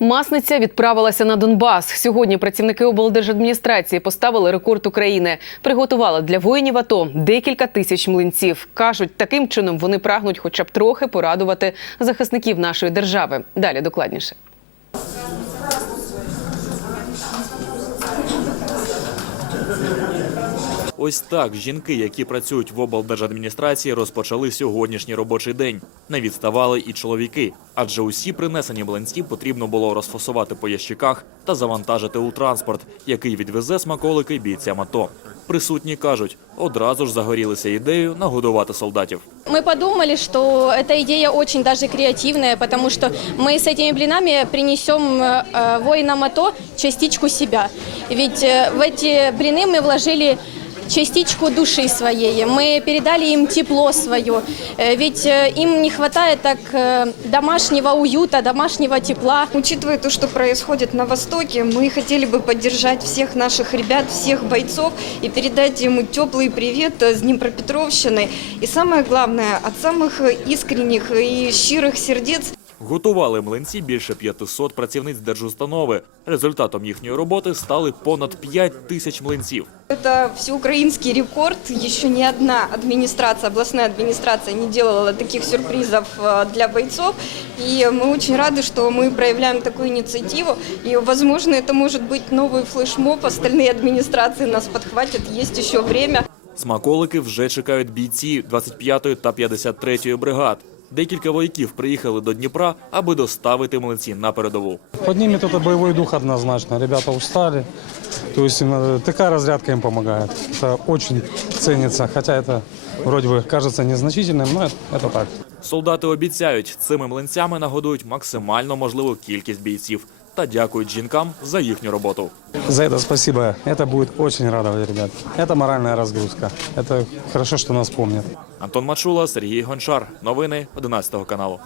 Масниця відправилася на Донбас. Сьогодні працівники облдержадміністрації поставили рекорд України. Приготували для воїнів АТО декілька тисяч млинців. кажуть, таким чином вони прагнуть, хоча б трохи порадувати захисників нашої держави. Далі докладніше. Ось так жінки, які працюють в облдержадміністрації, розпочали сьогоднішній робочий день. Не відставали і чоловіки, адже усі принесені млинці потрібно було розфасувати по ящиках та завантажити у транспорт, який відвезе смаколики бійцям АТО. Присутні кажуть, одразу ж загорілися ідеєю нагодувати солдатів. Мы подумали, что эта идея очень даже креативная, потому что мы с этими блинами принесем э, э, воинам АТО частичку себя. Ведь э, в эти блины мы вложили частичку души своей, мы передали им тепло свое, Э, ведь э, им не хватает так э, домашнего уюта, домашнего тепла. Учитывая то, что происходит на Востоке, мы хотели бы поддержать всех наших ребят, всех бойцов и передать ему теплый привет э, с Днепропетровщины. И самое главное, от самых э, искренних и щирых сердец Готували млинці більше 500 працівниць держустанови. Результатом їхньої роботи стали понад 5 тисяч млинців. Это всеукраинский рекорд. Еще ни одна администрация, областная администрация не делала таких сюрпризов э, для бойцов. И мы очень рады, что мы проявляем такую инициативу. И, возможно, это может быть новый флешмоб. Остальные администрации нас подхватят. Есть еще время. Смаколики вже чекають бійці 25-ї та 53-ї бригад. Декілька вояків приїхали до Дніпра, аби доставити млинці на передову. Поднимет это боевой дух однозначно. Ребята устали. То есть э, такая разрядка им помогает. Это очень ценится. Хотя это вроде бы кажется незначительным, но это, это так. Солдати обіцяють, цими млинцями нагодують максимально можливу кількість бійців та дякують жінкам за їхню роботу. За это спасибо. Это будет очень радовать ребят. Это моральная разгрузка. Это хорошо, что нас помнят. Антон Мачула, Сергій Гончар. Новини 11 каналу.